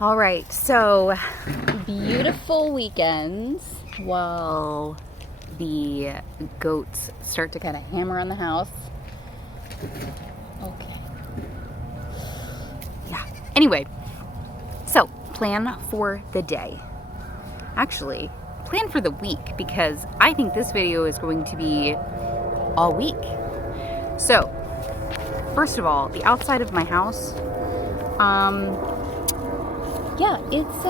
All right, so beautiful weekends while the goats start to kind of hammer on the house. Okay. Yeah. Anyway, so plan for the day. Actually, plan for the week, because I think this video is going to be all week. So, first of all, the outside of my house, yeah, it's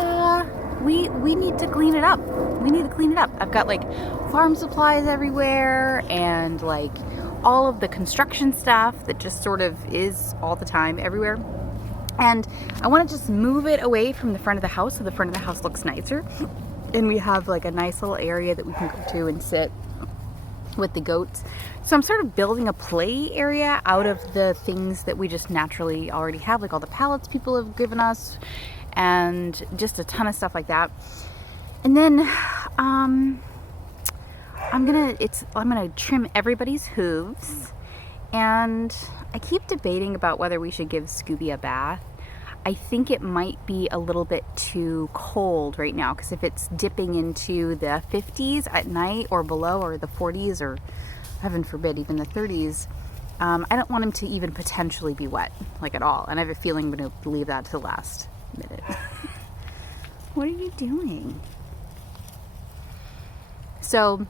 we need to clean it up. We need to clean it up. I've got like farm supplies everywhere and like all of the construction stuff that just sort of is all the time everywhere. And I want to just move it away from the front of the house so the front of the house looks nicer. And we have like a nice little area that we can go to and sit with the goats. So I'm sort of building a play area out of the things that we just naturally already have, like all the pallets people have given us and just a ton of stuff like that. And then I'm gonna trim everybody's hooves, and I keep debating about whether we should give Scooby a bath. I think it might be a little bit too cold right now, because if it's dipping into the 50s at night or below, or the 40s, or heaven forbid even the 30s, I don't want him to even potentially be wet, like at all. And I have a feeling I'm going to leave that to the last minute. What are you doing? So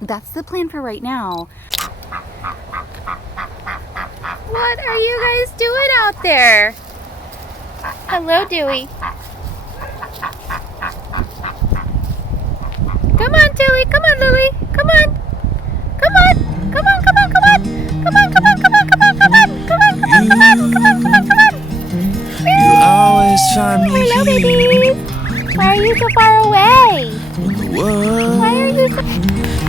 that's the plan for right now. What are you guys doing out there? Hello, Dewey. Come on, Dewey. Come on, Louie. Come on. Come on. Come on, come on, come on. Come on, come on, come on, come on, come on. Come on, come on, come on, come on, come on, come on. You always find me hello, here. babies. Why are you so far away? The world Why are you so...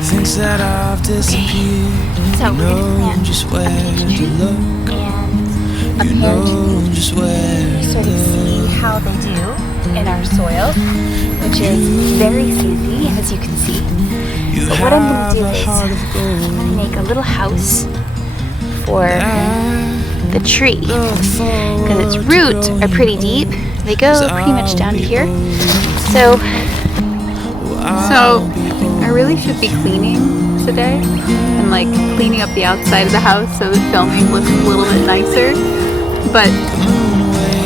thinks that I've disappeared. So You we're gonna know plant just where to look. and You know just where sort to of see how they do in our soil, which is very sleepy, as you can see. You So what I'm have going to do a is heart of I'm gold. going to make a little house for the tree, because its roots are pretty deep. They go pretty much down to here. So I really should be cleaning today and like cleaning up the outside of the house so the filming looks a little bit nicer. But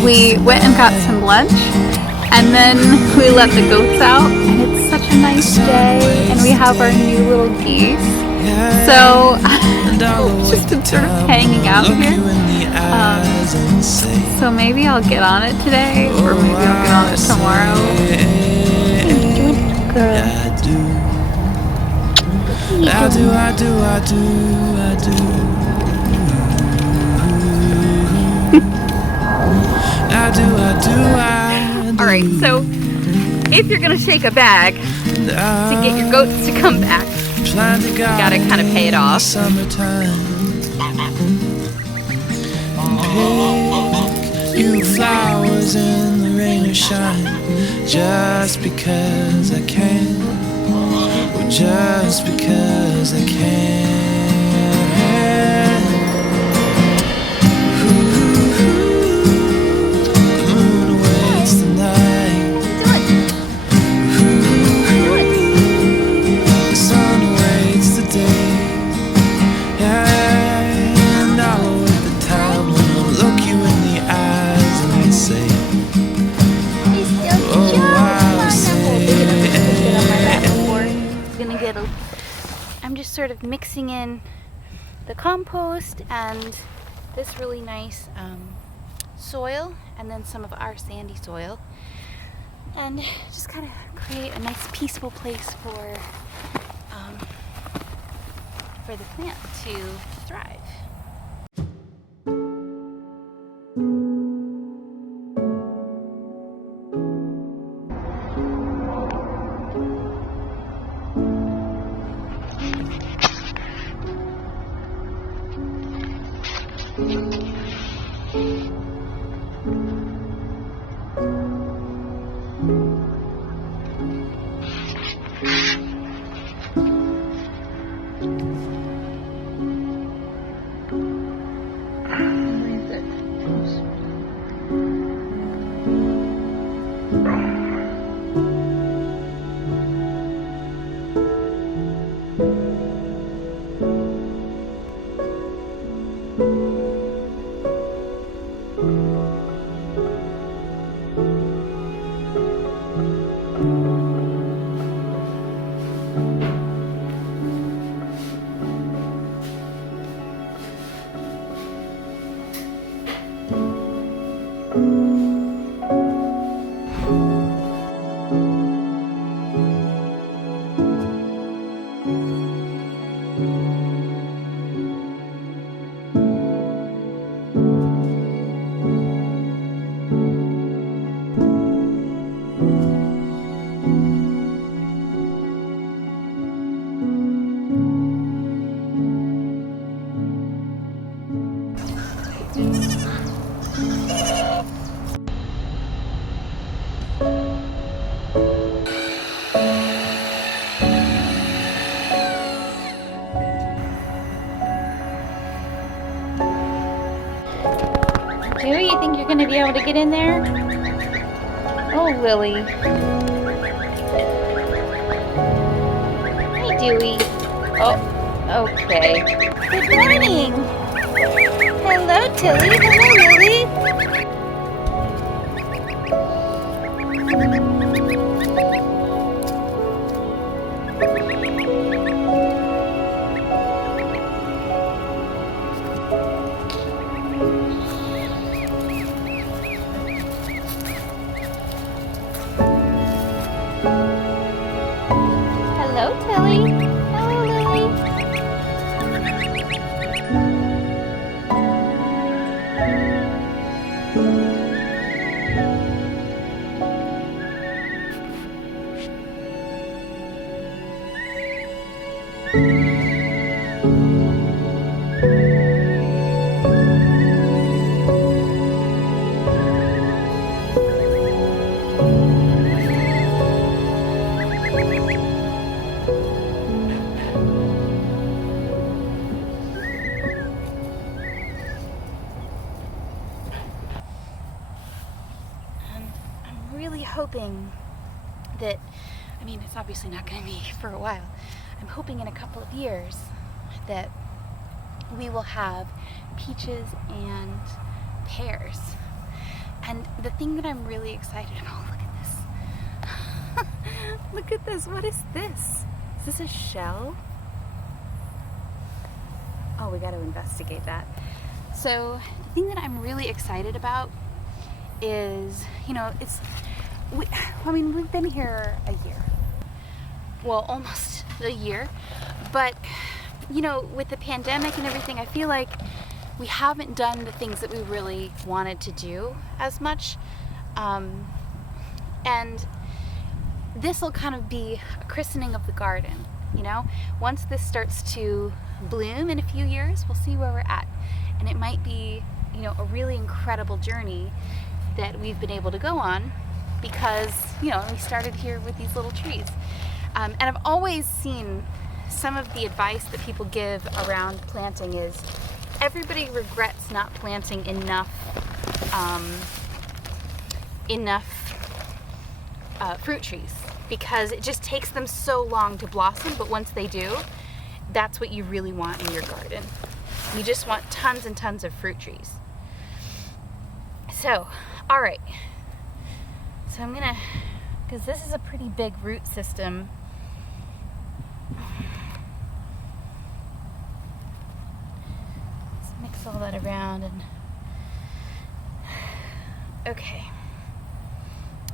we went and got some lunch, and then we let the goats out, and it's such a nice day, and we have our new little geese. So I've just been sort of hanging out here. So maybe I'll get on it today, or maybe I'll get on it tomorrow. Good. All right, so if you're gonna shake a bag to get your goats to come back, you gotta kind of pay it off. Pick you flowers in the rain or shine, just because I can, or just because I can. The moon awaits the night. The sun awaits the day. And I'll await the time when I'll look you in the eyes and I say, I'm just sort of mixing in the compost and this really nice soil, and then some of our sandy soil, and just kind of create a nice peaceful place for the plant to thrive. be able to get in there? Oh, Lily. Hey, Dewey. Oh, okay. Good morning. Hello, Tilly. Hello, Lily. Hello, Tilly. Hello, Lily. I'm really hoping that, I mean, it's obviously not going to be for a while. I'm hoping in a couple of years that we will have peaches and pears. And the thing that I'm really excited about, look at this. Look at this. What is this? Is this a shell? Oh, we got to investigate that. So the thing that I'm really excited about is, you know, we've been here a year. Well, almost a year. But, you know, with the pandemic and everything, I feel like we haven't done the things that we really wanted to do as much. And this will kind of be a christening of the garden, you know? Once this starts to bloom in a few years, we'll see where we're at. And it might be, you know, a really incredible journey that we've been able to go on because, you know, we started here with these little trees. And I've always seen some of the advice that people give around planting is everybody regrets not planting enough fruit trees because it just takes them so long to blossom, but once they do, that's what you really want in your garden. You just want tons and tons of fruit trees. So, all right. So I'm gonna, because this is a pretty big root system. Let's mix all that around and, okay.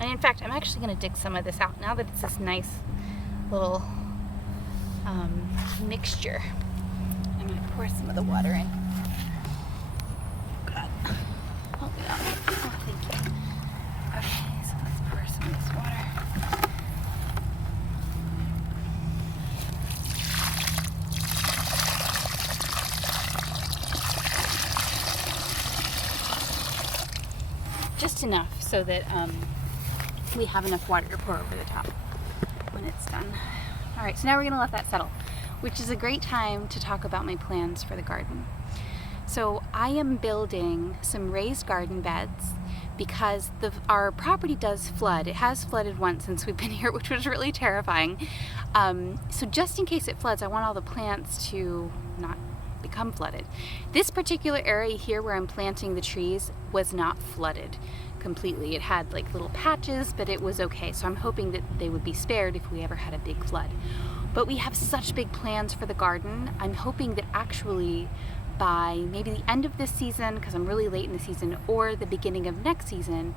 And in fact, I'm actually gonna dig some of this out now that it's this nice little mixture. I'm gonna pour some of the water in. God, help me out. Oh, thank you. Okay, so let's pour some of this water. Just enough so that we have enough water to pour over the top when it's done. All right, so now we're gonna let that settle, which is a great time to talk about my plans for the garden. So I am building some raised garden beds because our property does flood. It has flooded once since we've been here, which was really terrifying. So just in case it floods, I want all the plants to not become flooded. This particular area here where I'm planting the trees was not flooded completely. It had like little patches, but it was okay. So I'm hoping that they would be spared if we ever had a big flood. But we have such big plans for the garden. I'm hoping that actually by maybe the end of this season, because I'm really late in the season, or the beginning of next season,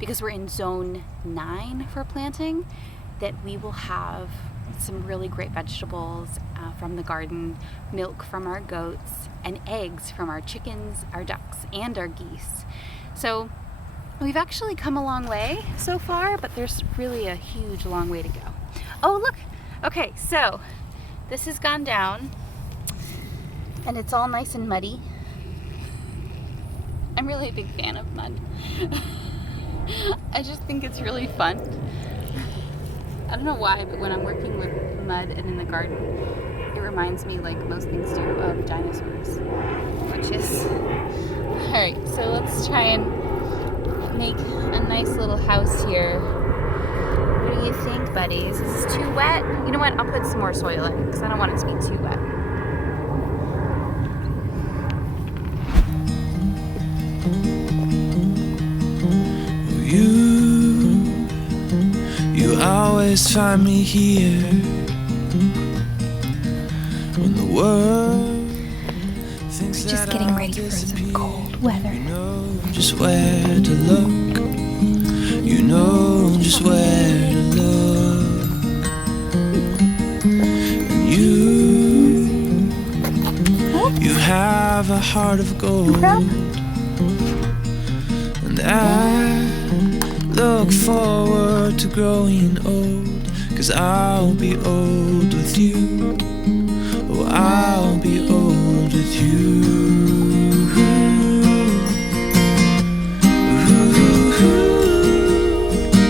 because we're in zone 9 for planting, that we will have some really great vegetables from the garden, milk from our goats, and eggs from our chickens, our ducks, and our geese. So we've actually come a long way so far, but there's really a huge long way to go. Oh, look! Okay, so this has gone down, and it's all nice and muddy. I'm really a big fan of mud. I just think it's really fun. I don't know why, but when I'm working with mud and in the garden, it reminds me, like most things do, of dinosaurs, which is... Alright, so let's try and make a nice little house here. What do you think, buddies? Is this too wet? You know what? I'll put some more soil in because I don't want it to be too wet. You always find me here when the world thinks We're just getting ready for some cold weather. You know just where to look. You know just where to look. And you have a heart of gold. And I look forward to growing old, 'cause I'll be old with you. Oh, I'll be old with you.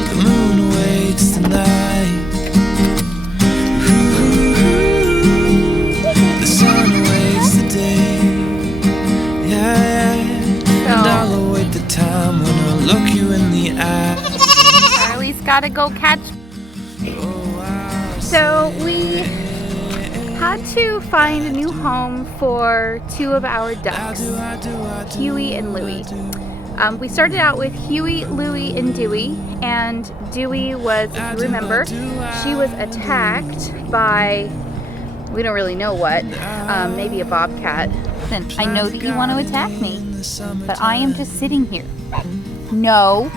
The moon waits tonight. The sun awaits the day. Yeah, and I'll await the time when I'll look you in the eye. Charlie's gotta go catch. So we had to find a new home for two of our ducks, Huey and Louie. We started out with Huey, Louie, and Dewey, and Dewey was, if you remember, she was attacked by, we don't really know what, maybe a bobcat. Listen, I know that you want to attack me, but I am just sitting here. No.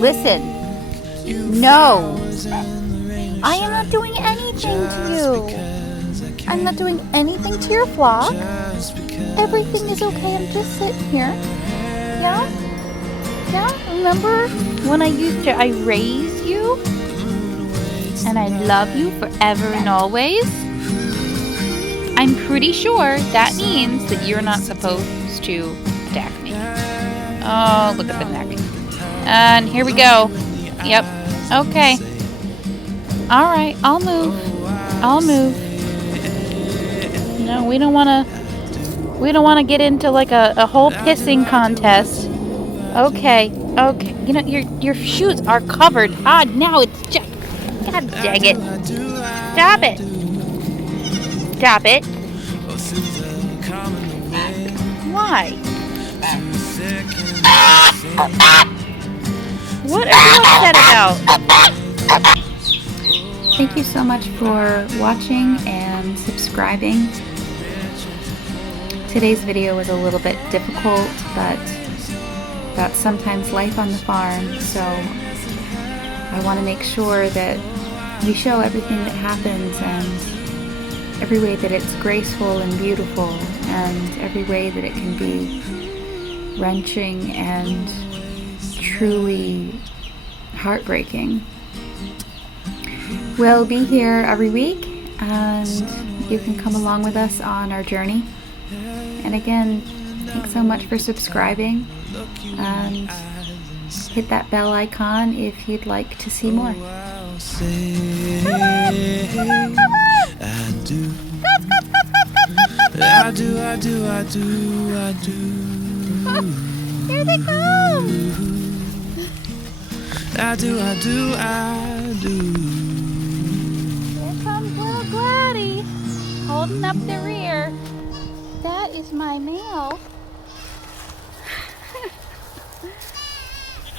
Listen. No. I am not doing anything to you. I'm not doing anything to your flock. Everything is okay. I'm just sitting here. Yeah? Yeah? Remember when I used to, I raised you? And I love you forever and always? I'm pretty sure that means that you're not supposed to attack me. Oh, look at the neck. And here we go. Yep. Okay. Alright, I'll move. I'll move. No, we don't wanna get into like a whole pissing contest. Okay, okay. You know, your shoes are covered. Ah, now it's just, God dang it. Stop it. Stop it. Why? What are you upset about? Thank you so much for watching and subscribing. Today's video was a little bit difficult, but that's sometimes life on the farm, so I want to make sure that we show everything that happens and every way that it's graceful and beautiful and every way that it can be wrenching and truly heartbreaking. We'll be here every week and you can come along with us on our journey. And again, thanks so much for subscribing and hit that bell icon if you'd like to see more. Here they come! I do. Here comes little Gladys, holding up the rear. That is my male.